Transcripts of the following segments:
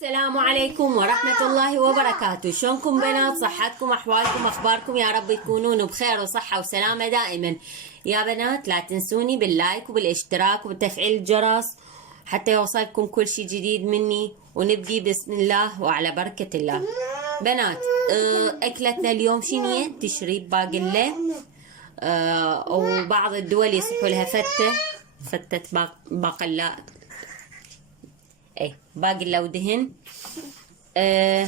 السلام عليكم ورحمة الله وبركاته. شلونكم بنات؟ صحتكم، أحوالكم، أخباركم؟ يا رب تكونون بخير وصحة وسلامة دائما. يا بنات لا تنسوني باللايك وبالاشتراك وبتفعيل الجرس حتى يوصلكم كل شيء جديد مني. ونبدي بسم الله وعلى بركة الله. بنات أكلتنا اليوم شنية؟ تشريب باقلة. وبعض الدول يصحوا لها فتة باقلة، باقلة ودهن.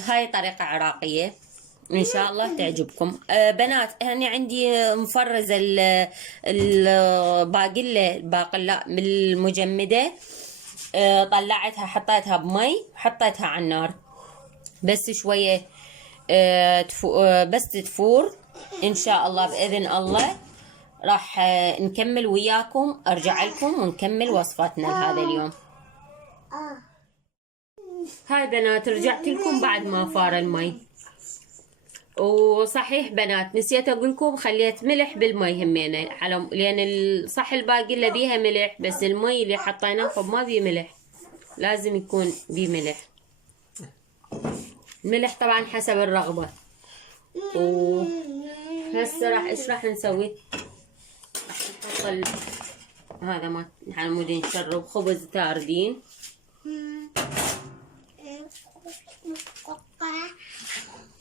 هاي طريقة عراقية ان شاء الله تعجبكم. بنات هني عندي مفرزة الباقلة بالمجمدة. طلعتها حطيتها بمي وحطيتها على النار بس شوية. بس تفور ان شاء الله باذن الله. راح نكمل وياكم، ارجع لكم ونكمل وصفتنا لهذا اليوم. هاي بنات رجعت لكم بعد ما فار المي. وصحيح بنات نسيت اقول لكم خليت ملح بالمي همينه، لان صح الباقي بيها ملح، بس المي اللي حطيناه فما بيه ملح، لازم يكون بيه ملح. الملح طبعا حسب الرغبه. وهسه ايش راح نسوي؟ راح نحط هذا ما نحن نشرب خبز تاردين.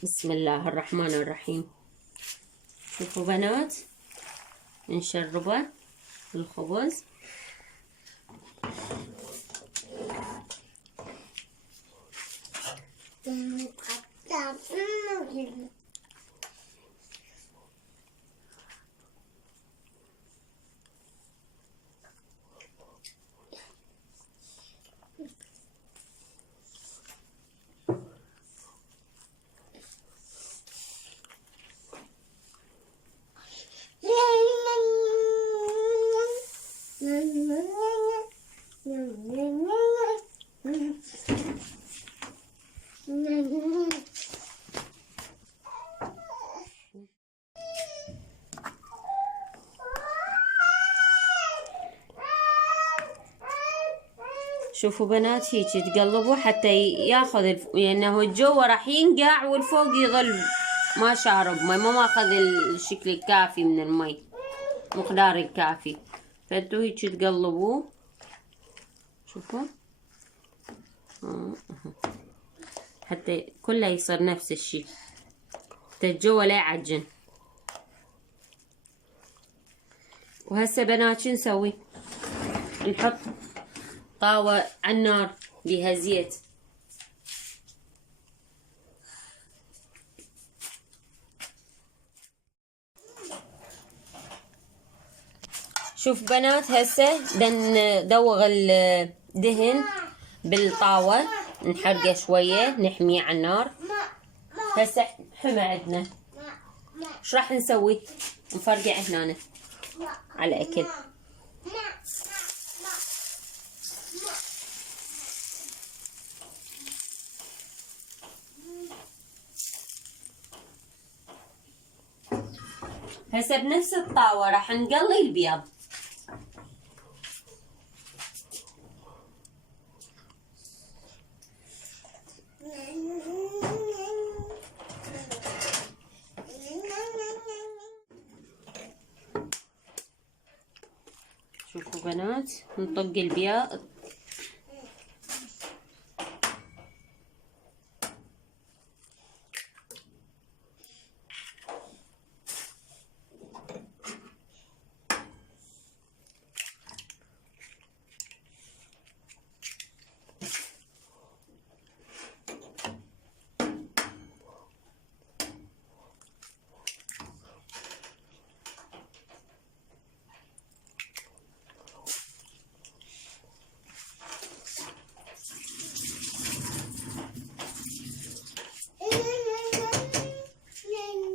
بسم الله الرحمن الرحيم. شوفوا بنات نشربه الخبز. شوفوا بنات هيك تقلبوا حتى ياخذ لانه الجو راح ينقع والفوق يظل ما شارب مي، ما ماخذ الشكل الكافي من المي، مقدار الكافي. فانتوا هيك تقلبوه. شوفوا حتى كله يصير نفس الشيء، حتى الجو لا يعجن. وهسه بنات شو نسوي؟ نحط طاوة على النار بيها زيت. شوف بنات هسه ندوغ الدهن بالطاوة، نحرقه شوية، نحميه على النار. هسه حمى عندنا. ايش راح نسوي؟ نفرقع هنا على الاكل. هسه بنفس الطاوة راح نقلي البيض. شوفوا بنات نطق البيض.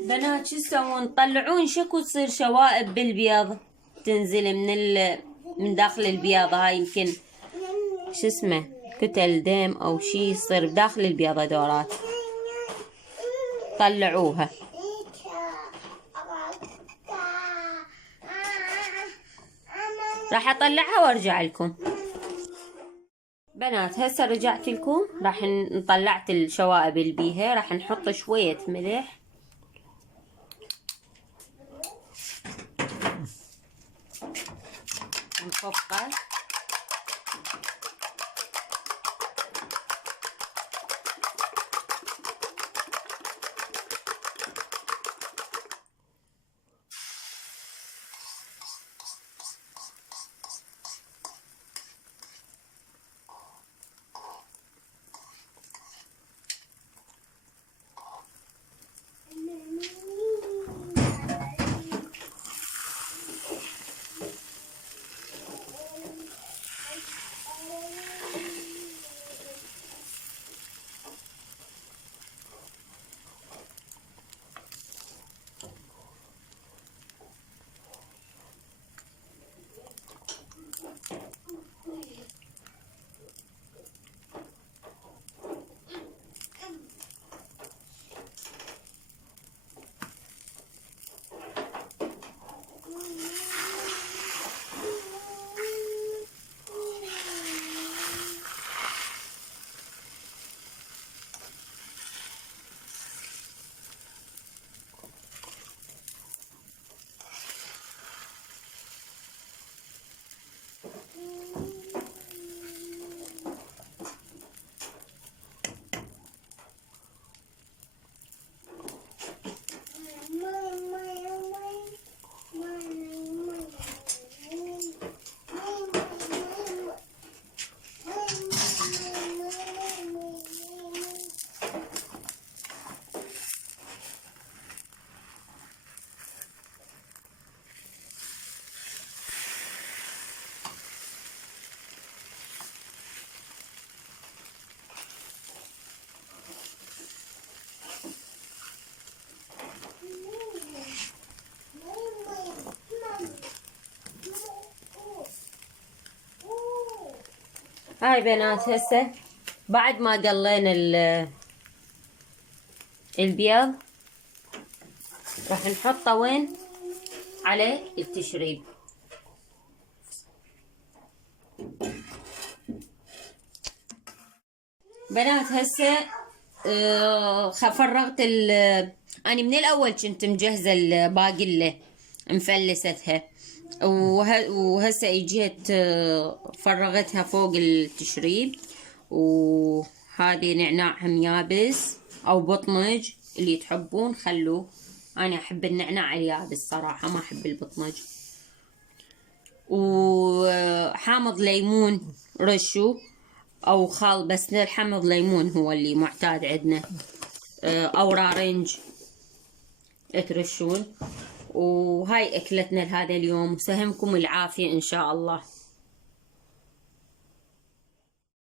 بنات شو تسوون؟ تطلعون شكو تصير شوائب بالبيض تنزل من داخل البيض. هاي يمكن شو اسمه كتل دم او شي يصير بداخل البيضة دورات. طلعوها. راح اطلعها وارجع لكم. بنات هسه رجعت لكم، راح طلعت الشوائب اللي بيها، راح نحط شوية ملح نخفقه. هاي بنات هسه بعد ما قلينا البيض راح نحطه وين؟ على التشريب. بنات هسه فرغت اني من الاول كنت مجهزه الباقله مفلستها، وهسه اجيت فرغتها فوق التشريب. وهذه نعناع يابس او بطنج اللي تحبون خلوه، انا احب النعناع اليابس صراحه، ما احب البطنج. وحامض ليمون رشو او خال، بس الحمض ليمون هو اللي معتاد عندنا، او رارنج ترشون. وهاي اكلتنا لهذا اليوم، وسهمكم العافيه ان شاء الله.